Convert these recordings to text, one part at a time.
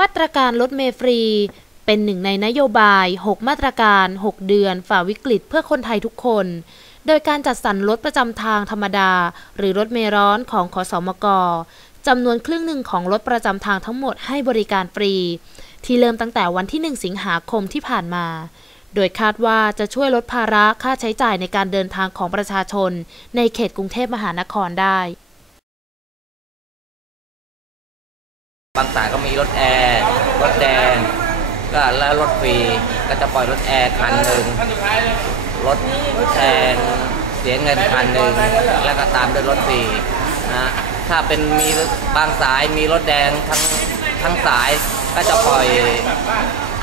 มาตรการลดเมฟรี เป็นหนึ่งในนโยบาย 6 มาตรการ 6 เดือน ฝ่าวิกฤตเพื่อคนไทยทุกคน โดยการจัดสรรรถประจำทางธรรมดา หรือรถเมล์ร้อนของขอสอมกจำนวนครึ่งหนึ่งของรถประจำทางทั้งหมดให้บริการฟรี ที่เริ่มตั้งแต่วันที่ 1 สิงหาคมที่ผ่านมา โดยคาดว่าจะช่วยลดภาระค่าใช้จ่ายในการเดินทางของประชาชน ในเขตกรุงเทพมหานครได้ บางสายก็มีรถแอร์รถแดงก็แล้วรถฟรีก็จะปล่อยรถแอร์คันหนึ่งรถแดงเสียเงินคันหนึ่งแล้วก็ตามด้วยรถฟรีนะถ้าเป็นมีบางสายมีรถแดงทั้งทั้งสายก็จะปล่อย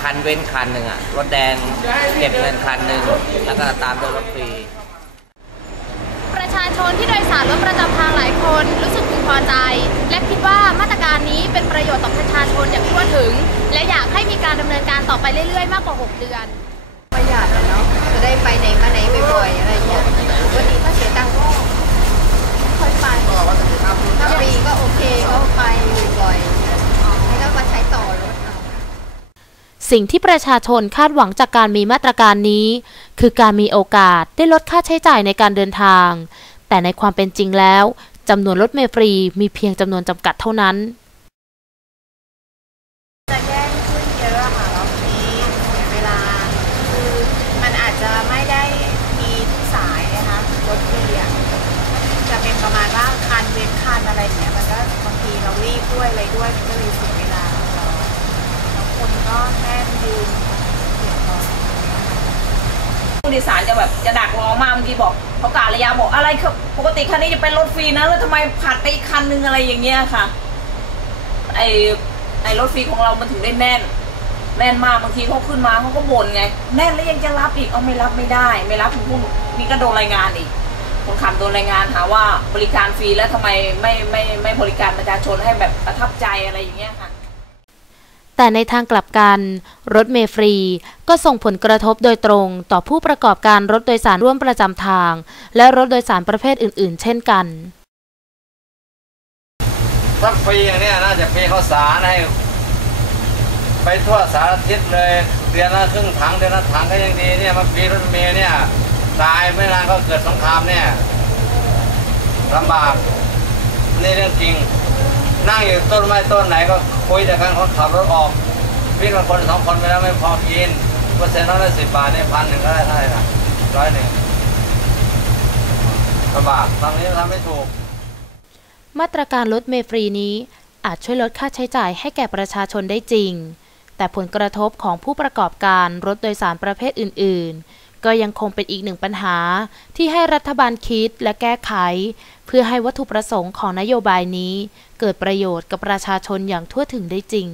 คันเว้นคันหนึ่งอะรถแดงเก็บเงินคันหนึ่งแล้วก็ตามด้วยรถฟรีประชาชนที่โดยสารรถประจำทางหลายคนรู้สึก อใจ และคิดว่ามาตรการนี้เป็นประโยชน์ต่อประชาชนอย่างทั่วถึง และอยากให้มีการดำเนินการต่อไปเรื่อยๆ มากกว่า 6 เดือน ประหยัดเนาะจะได้ไปไหนมาไหนบ่อยๆอะไรเงี้ยวันนี้ถ้าเสียตังค์ก็ค่อยไปถ้าฟรีก็โอเคก็ไปบ่อยๆให้ก็มาใช้ต่อรถสิ่งที่ประชาชนคาดหวังจากการมีมาตรการนี้ คือการมีโอกาสได้ลดค่าใช้จ่ายในการเดินทาง แต่ในความเป็นจริงแล้ว จำนวนรถเมล์ฟรีมีเพียงจำนวนจำกัดเท่านั้นจะแย่งขึ้นเยอะอะค่ะแล้วทีนี้เสียเวลาคือมันอาจจะไม่ได้มีทุกสายนะคะรถดีอะจะเป็นประมาณว่าคันเว้นคันอะไรอย่างเงี้ยมันก็บางทีเรารีบด้วยอะไรด้วยมันก็เลยเสียเวลาเราแล้วคนก็แน่นยืน ผู้โดยสารจะแบบจะดักรอมากบางทีบอกเขาการะยะบอกอะไรครับปกติคันนี้จะเป็นรถฟรีนะแล้วทำไมผัดไปอีกคันนึงอะไรอย่างเงี้ยค่ะไอไอรถฟรีของเรามันถึงได้แน่น แน่นมากบางทีเขาขึ้นมาเขาก็บ่นไง แน่นแล้วยังจะรับอีกเอาไม่รับไม่ได้ ไม่รับพวกนี่ก็โดนรายงานอีกคนขับโดนรายงานหาว่าบริการฟรีแล้วทำไมไม่ไม่ไม่บริการประชาชนให้แบบประทับใจอะไรอย่างเงี้ยค่ะ แต่ในทางกลับกัน รถเมฟรีก็ส่งผลกระทบโดยตรงต่อผู้ประกอบการรถโดยสารร่วมประจำทาง และรถโดยสารประเภทอื่น ๆ เช่นกันถ้าฟรีอย่างเนี้ยน่าจะฟรีข้าวสารให้ ไปทั่วสารทิศเลยเดือนละครึ่งถังเดือนละถังก็ยังดีเนี่ยมาฟรีรถเมล์เนี่ยตายไม่นานก็เกิดสงครามเนี่ยลำบากนี่เรื่องจริง นั่งอยู่ต้นไม้ต้นไหนก็คุยแต่กันคนขับรถออกวิ่งกันคนสองคนไปแล้วไม่พอกินเปอร์เซ็นต์ละสิบบาทเนี่ยพันหนึ่งก็ได้เท่าไหร่นะร้อยหนึ่งลำบากทางนี้ทำไม่ถูก มาตรการลดเมฟรีนี้อาจช่วยลดค่าใช้จ่ายให้แก่ประชาชนได้จริง แต่ผลกระทบของผู้ประกอบการรถโดยสารประเภทอื่น ๆ ก็ยังคงเป็นอีกหนึ่งปัญหาที่ให้รัฐบาลคิดและแก้ไข เพื่อให้วัตถุประสงค์ของนโยบายนี้ เกิดประโยชน์กับประชาชนอย่างทั่วถึงได้จริง